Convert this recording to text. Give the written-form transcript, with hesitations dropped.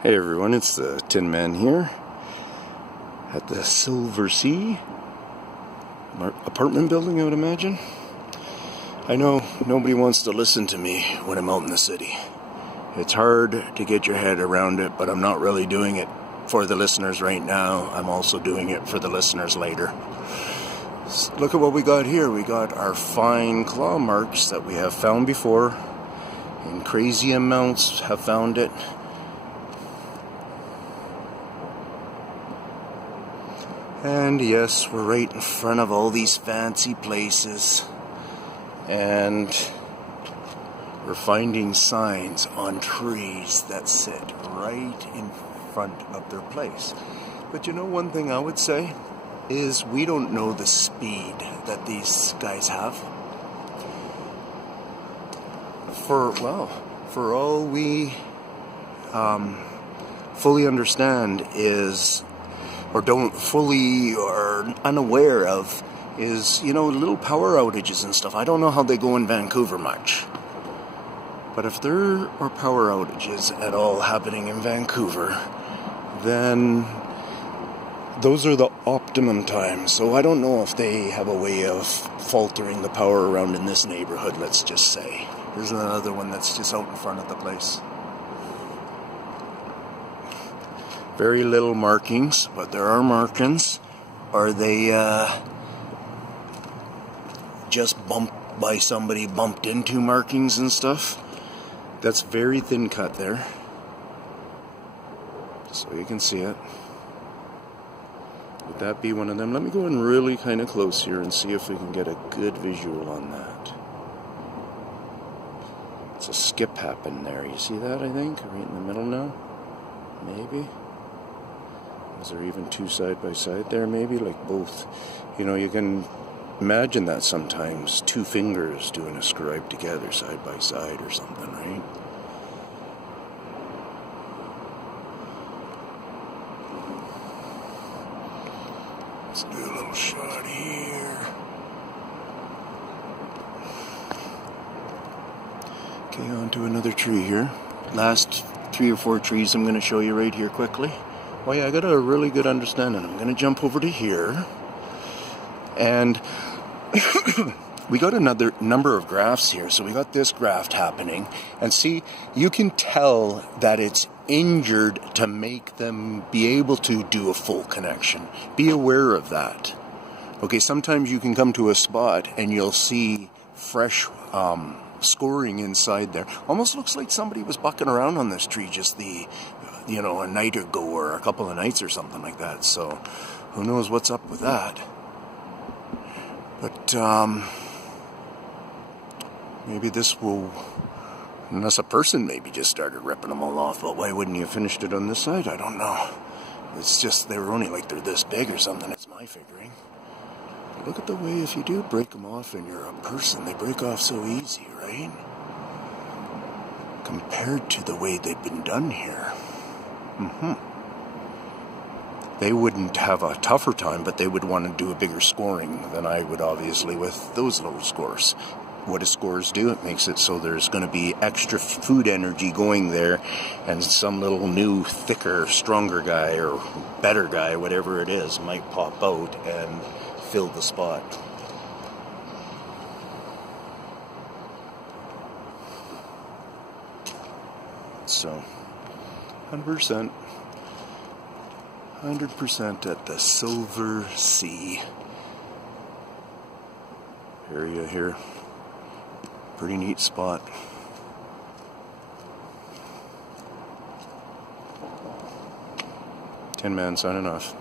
Hey everyone, it's the Tin Man here at the Silver Sea apartment building, I would imagine. I know nobody wants to listen to me when I'm out in the city. It's hard to get your head around it, but I'm not really doing it for the listeners right now. I'm also doing it for the listeners later. Look at what we got here. We got our fine claw marks that we have found before. In crazy amounts have found it. And yes, we're right in front of all these fancy places, and we're finding signs on trees that sit right in front of their place. But you know, one thing I would say is we don't know the speed that these guys have. For all we fully understand is, or don't fully or unaware of, is, you know, little power outages and stuff. I don't know how they go in Vancouver much. But if there are power outages at all happening in Vancouver, then those are the optimum times. So I don't know if they have a way of faltering the power around in this neighborhood, let's just say. There's another one that's just out in front of the place. Very little markings, but there are markings. Are they just bumped by somebody, bumped into markings and stuff? That's very thin cut there, so you can see it. Would that be one of them? Let me go in really kind of close here and see if we can get a good visual on that. It's a skip happened there. You see that, I think? Right in the middle now? Maybe? Is there even two side by side there? Maybe, like both. You know, you can imagine that sometimes. Two fingers doing a scribe together side by side or something, right? Let's do a little shot here. Okay, on to another tree here. Last 3 or 4 trees I'm going to show you right here quickly. Oh yeah, I got a really good understanding. I'm going to jump over to here. And we got another number of grafts here. So we got this graft happening. And see, you can tell that it's injured to make them be able to do a full connection. Be aware of that. Okay, sometimes you can come to a spot and you'll see fresh scoring inside there. Almost looks like somebody was bucking around on this tree just a night ago or a couple of nights or something like that. So who knows what's up with that. But maybe this will, unless a person maybe just started ripping them all off. But why wouldn't you have finished it on this side? I don't know. It's just they were only like they're this big or something. It's my figuring. But look at the way, if you do break them off and you're a person, they break off so easy, right? Compared to the way they've been done here. They wouldn't have a tougher time, but they would want to do a bigger scoring than I would, obviously, with those little scores. What do scores do? It makes it so there's going to be extra food energy going there, and some little new, thicker, stronger guy or better guy, whatever it is, might pop out and fill the spot. So 100% at the Silver Sea area here. Pretty neat spot. Tin Man signing off.